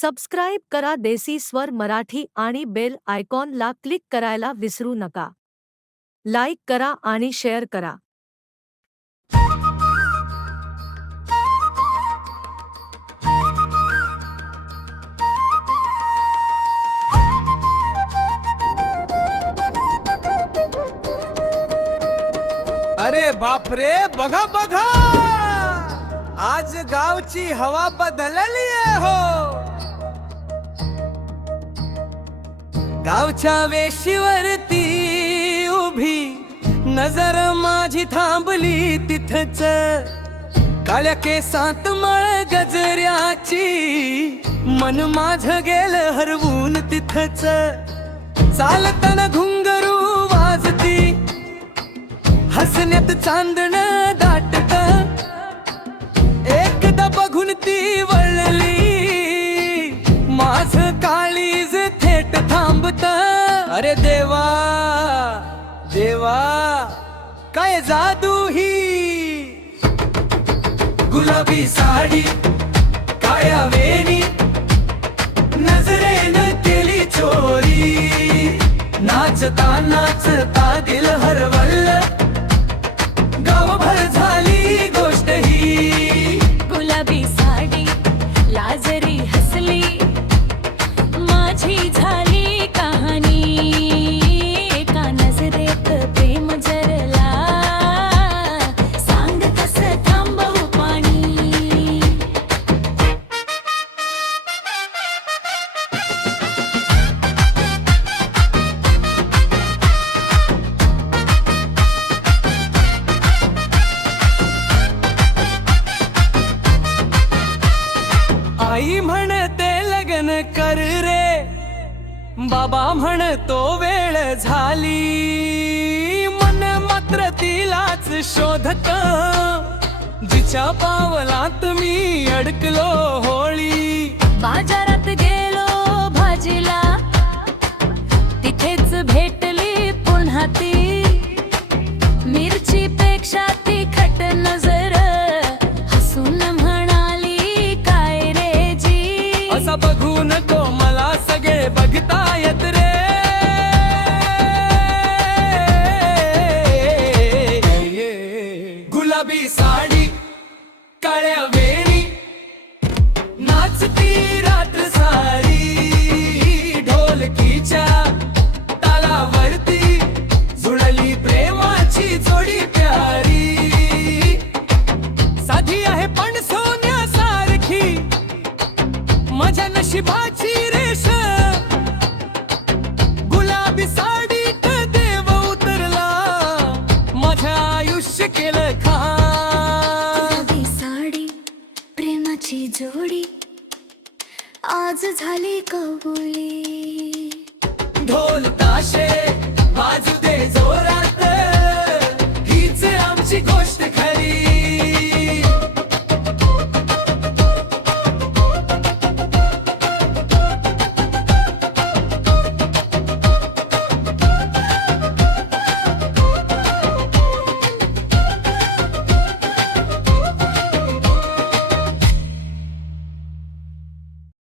Subscribe करा देसी स्वर मराठी आणि बेल आयकॉनला क्लिक करायला विसरू नका. लाईक करा आणि शेअर करा. अरे बापरे, बघा बघा! आज गावची हवा बदलली हो! गावच्या वेशीवरती उभी नजर माझी थांबली तिथच. काळ्या केसात मळ गजऱ्याची मन माझ गेलं हरवून तिथच. चालताना घुंगरू वाजती हसण्यात चांदण अरे देवा देवा काय जादू ही? गुलाबी साडी काया वेणी नजरेन केली चोरी. नाचता नाचता दिल हरवल्ल गावभर झाली गोष्ट ही. गुलाबी साडी लाजरी हसली माझी म्हणते कर रे. बाबा म्हणतो वेळ झाली. मन मात्र तिलाच शोधत. जिच्या पावलात मी अडकलो होळी. नाचती रात्र सारी ढोलकीच्या तालावरती जुळली प्रेमाची जोडी प्यारी. साधी आहे पण सोन्यासारखी माझ्या नशिबाची आज झाली कबुली.